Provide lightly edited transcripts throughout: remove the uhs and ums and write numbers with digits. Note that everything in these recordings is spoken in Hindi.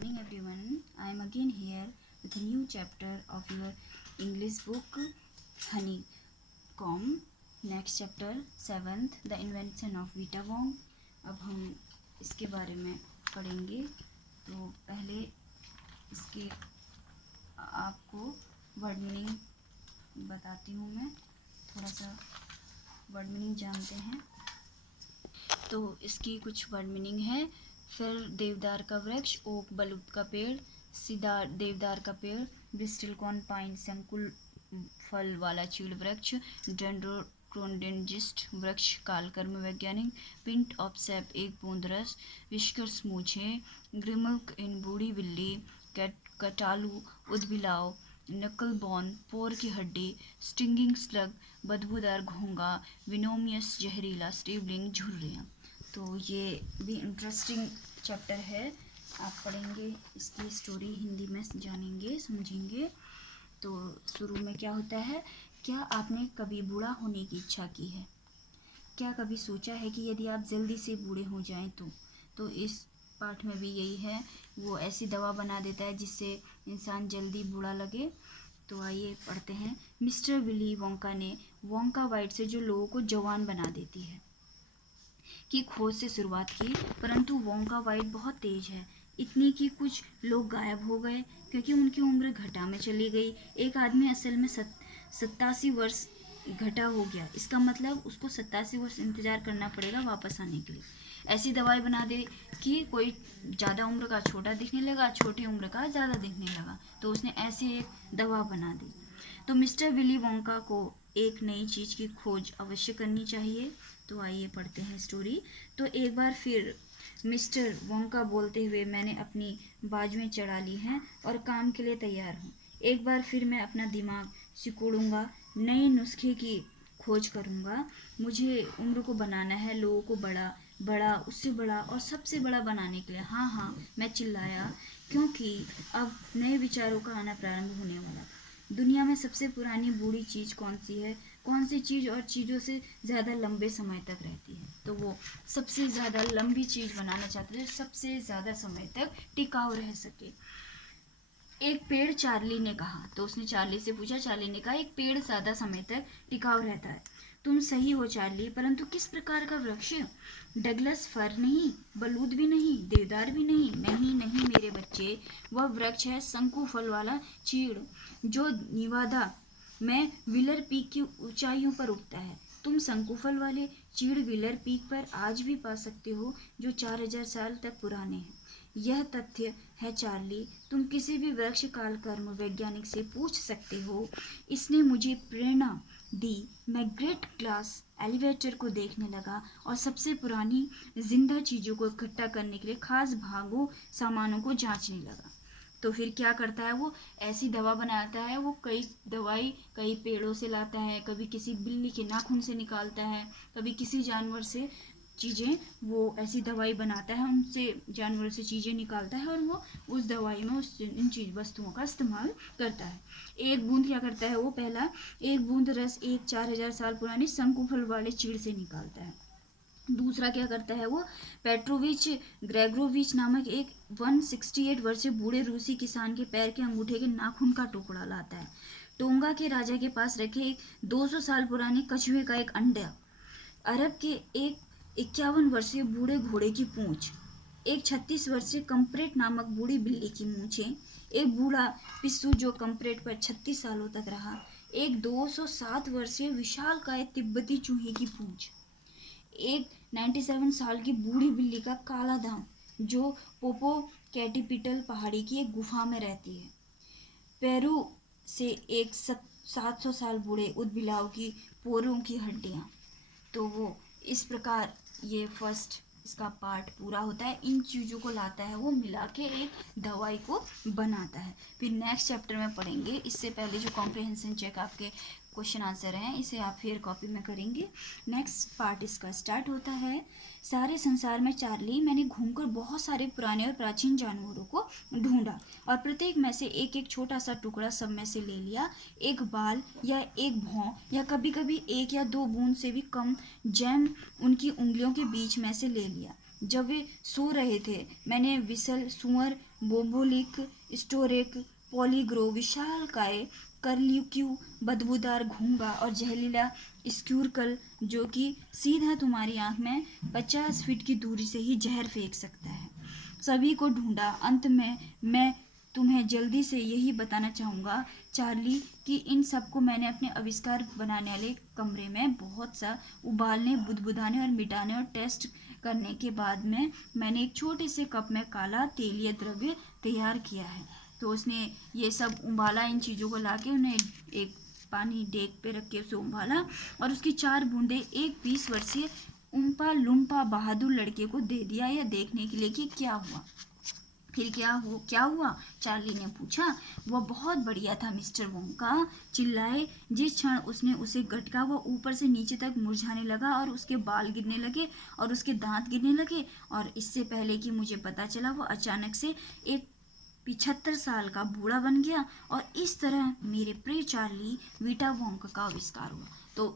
morning everyone. I am again here with a new chapter of your English book Honeycomb. Next chapter 7th The Invention of Vita Worm. अब हम इसके बारे में पढ़ेंगे। तो पहले इसके आपको वर्ड मीनिंग बताती हूँ। मैं थोड़ा सा वर्ड मीनिंग जानते हैं। तो इसकी कुछ वर्ड मीनिंग है। फिर देवदार का वृक्ष, ओक बलूत का पेड़, सीदार देवदार का पेड़, ब्रिस्टलकॉर्न पाइन शंकुल फल वाला चीड़ वृक्ष, डेंड्रोक्रोडेंजिस्ट वृक्ष कालकर्म वैज्ञानिक, पिंट ऑफ सेप एक बूंद रस, विस्कर्स मूछे, ग्रिमल्क इन बूढ़ी बिल्ली, कटालू उदबिलाव, नकल बॉन पोर की हड्डी, स्टिंगिंग स्लग बदबूदार घोंगा, विनोमियस जहरीला, स्टेबलिंग झुर्रियाँ। तो ये भी इंटरेस्टिंग चैप्टर है। आप पढ़ेंगे, इसकी स्टोरी हिंदी में जानेंगे, समझेंगे। तो शुरू में क्या होता है, क्या आपने कभी बूढ़ा होने की इच्छा की है? क्या कभी सोचा है कि यदि आप जल्दी से बूढ़े हो जाएं तो इस पाठ में भी यही है। वो ऐसी दवा बना देता है जिससे इंसान जल्दी बूढ़ा लगे। तो आइए पढ़ते हैं। मिस्टर विली वोंका ने वोंका वाइट से जो लोगों को जवान बना देती है की खोज से शुरुआत की, परंतु वोंका वाइट बहुत तेज है, इतनी कि कुछ लोग गायब हो गए क्योंकि उनकी उम्र घटा में चली गई। एक आदमी असल में 87 वर्ष घटा हो गया। इसका मतलब उसको 87 वर्ष इंतजार करना पड़ेगा वापस आने के लिए। ऐसी दवाई बना दे कि कोई ज़्यादा उम्र का छोटा दिखने लगा, छोटी उम्र का ज़्यादा दिखने लगा। तो उसने ऐसी एक दवा बना दी। तो मिस्टर विली वोंका को एक नई चीज़ की खोज अवश्य करनी चाहिए। तो आइए पढ़ते हैं स्टोरी। तो एक बार फिर मिस्टर वोंका बोलते हुए, मैंने अपनी बाजुएं चढ़ा ली हैं और काम के लिए तैयार हूँ। एक बार फिर मैं अपना दिमाग सिकोड़ूंगा, नए नुस्खे की खोज करूँगा। मुझे उम्र को बनाना है, लोगों को बड़ा बड़ा, उससे बड़ा और सबसे बड़ा बनाने के लिए। हाँ हाँ, मैं चिल्लाया, क्योंकि अब नए विचारों का आना प्रारंभ होने वाला था। दुनिया में सबसे पुरानी बूढ़ी चीज़ कौन सी है? कौन सी चीज़ और चीज़ों से ज़्यादा लंबे समय तक रहती है? तो वो सबसे ज़्यादा लंबी चीज़ बनाना चाहते थे, सबसे ज़्यादा समय तक टिकाऊ रह सके। एक पेड़, चार्ली ने कहा। तो उसने चार्ली से पूछा। चार्ली ने कहा, एक पेड़ ज़्यादा समय तक टिकाऊ रहता है। तुम सही हो चार्ली, परंतु किस प्रकार का वृक्ष? डगलस फर नहीं, बलूत भी नहीं, देवदार भी नहीं। नहीं नहीं मेरे बच्चे, वह वृक्ष है शंकु फल वाला चीड़, जो निवादा में विलर पीक की ऊंचाइयों पर उगता है। तुम शंकुफल वाले चीड़ विलर पीक पर आज भी पा सकते हो, जो 4000 साल तक पुराने हैं। यह तथ्य है चार्ली, तुम किसी भी वृक्ष कालकर्म वैज्ञानिक से पूछ सकते हो। इसने मुझे प्रेरणा दी। मैं ग्रेट ग्लास एलिवेटर को देखने लगा और सबसे पुरानी जिंदा चीज़ों को इकट्ठा करने के लिए खास भागों सामानों को जांचने लगा। तो फिर क्या करता है वो? ऐसी दवा बनाता है। वो कई दवाई कई पेड़ों से लाता है, कभी किसी बिल्ली के नाखून से निकालता है, कभी किसी जानवर से चीज़ें, वो ऐसी दवाई बनाता है, उनसे जानवरों से चीज़ें निकालता है और वो उस दवाई में उस इन चीज़ वस्तुओं का इस्तेमाल करता है। एक बूंद क्या करता है वो? पहला, एक बूंद रस एक 4000 साल पुरानी शंकुफल वाले चीड़ से निकालता है। दूसरा क्या करता है वो? पेट्रोविच ग्रेगोरोविच नामक एक 168 वर्षीय बूढ़े रूसी किसान के पैर के अंगूठे के नाखून का टुकड़ा लाता है। टोंगा के राजा के पास रखे एक 200 साल पुराने कछुए का एक अंडा, अरब के एक 51 वर्षीय बूढ़े घोड़े की पूंछ, एक 36 वर्षीय कंप्रेट नामक बूढ़ी बिल्ली की मूछें, एक बूढ़ा पिस्सू जो कंप्रेट पर 36 सालों तक रहा, एक 207 वर्षीय विशालकाय तिब्बती चूहे की पूंछ, एक 97 साल की बूढ़ी बिल्ली का काला दांत जो पोपो कैटिपिटल पहाड़ी की एक गुफा में रहती है, पेरू से एक 700 साल बूढ़े उदबिलाव की पोरों की हड्डियाँ। तो वो इस प्रकार ये फर्स्ट इसका पार्ट पूरा होता है। इन चीज़ों को लाता है वो, मिला के एक दवाई को बनाता है। फिर नेक्स्ट चैप्टर में पढ़ेंगे। इससे पहले जो कॉम्प्रिहेंशन चेक आपके क्वेश्चन आंसर हैं, इसे आप फिर कॉपी में करेंगे। नेक्स्ट पार्ट इसका स्टार्ट होता है। सारे संसार में चार्ली, मैंने घूमकर बहुत सारे पुराने और प्राचीन जानवरों को ढूंढा और प्रत्येक में से एक एक छोटा सा टुकड़ा सब में से ले लिया। एक बाल या एक भौं या कभी कभी एक या दो बूंद से भी कम जैम उनकी उंगलियों के बीच में से ले लिया। जब वे सो रहे थे, मैंने विसल, सुअर, बोबोलिक, स्टोरिक, पॉलीग्रो, विशालकाय, कर्लिक्यू, बदबूदार घोंघा और जहरीला स्क्यूरकल जो कि सीधा तुम्हारी आंख में 50 फीट की दूरी से ही जहर फेंक सकता है। सभी को ढूंढा। अंत में मैं तुम्हें जल्दी से यही बताना चाहूँगा चार्ली कि इन सबको मैंने अपने आविष्कार बनाने वाले कमरे में बहुत सा उबालने, बुदबुदाने और मिटाने और टेस्ट करने के बाद में मैंने एक छोटे से कप में काला तेलीय द्रव्य तैयार किया है। तो उसने ये सब उबाला, इन चीज़ों को लाके उन्हें एक पानी डेग पे रख के उसे उबाला और उसकी 4 बूंदें एक 20 वर्षीय उम्पा लुम्पा बहादुर लड़के को दे दिया, यह देखने के लिए कि क्या हुआ। फिर क्या हुआ, चार्ली ने पूछा। वह बहुत बढ़िया था, मिस्टर वोंका चिल्लाए। जिस क्षण उसने उसे गटका वह ऊपर से नीचे तक मुरझाने लगा और उसके बाल गिरने लगे और उसके दांत गिरने लगे और इससे पहले कि मुझे पता चला वह अचानक से एक 75 साल का बूढ़ा बन गया और इस तरह मेरे प्रिय चार्ली वीटा वोंका का आविष्कार हुआ। तो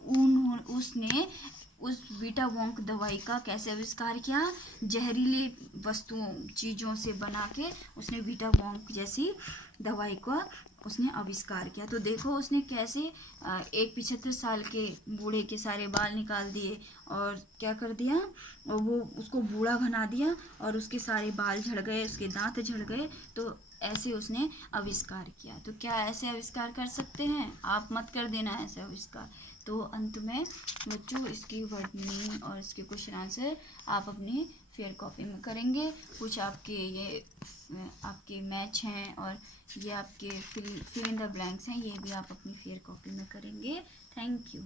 उसने उस वीटा वोंक दवाई का कैसे आविष्कार किया, जहरीले वस्तुओं चीज़ों से बना के उसने वीटा वोंक जैसी दवाई का उसने आविष्कार किया। तो देखो उसने कैसे एक 75 साल के बूढ़े के सारे बाल निकाल दिए और क्या कर दिया, और वो उसको बूढ़ा बना दिया और उसके सारे बाल झड़ गए, उसके दांत झड़ गए। तो ऐसे उसने आविष्कार किया। तो क्या ऐसे आविष्कार कर सकते हैं आप? मत कर देना ऐसे आविष्कार। तो अंत में बच्चों इसकी वर्ड मीनिंग और इसके क्वेश्चन आंसर आप अपनी फेयर कॉपी में करेंगे। कुछ आपके ये आपके मैच हैं और ये आपके फिल इन द ब्लैंक्स हैं, ये भी आप अपनी फेयर कॉपी में करेंगे। Thank you.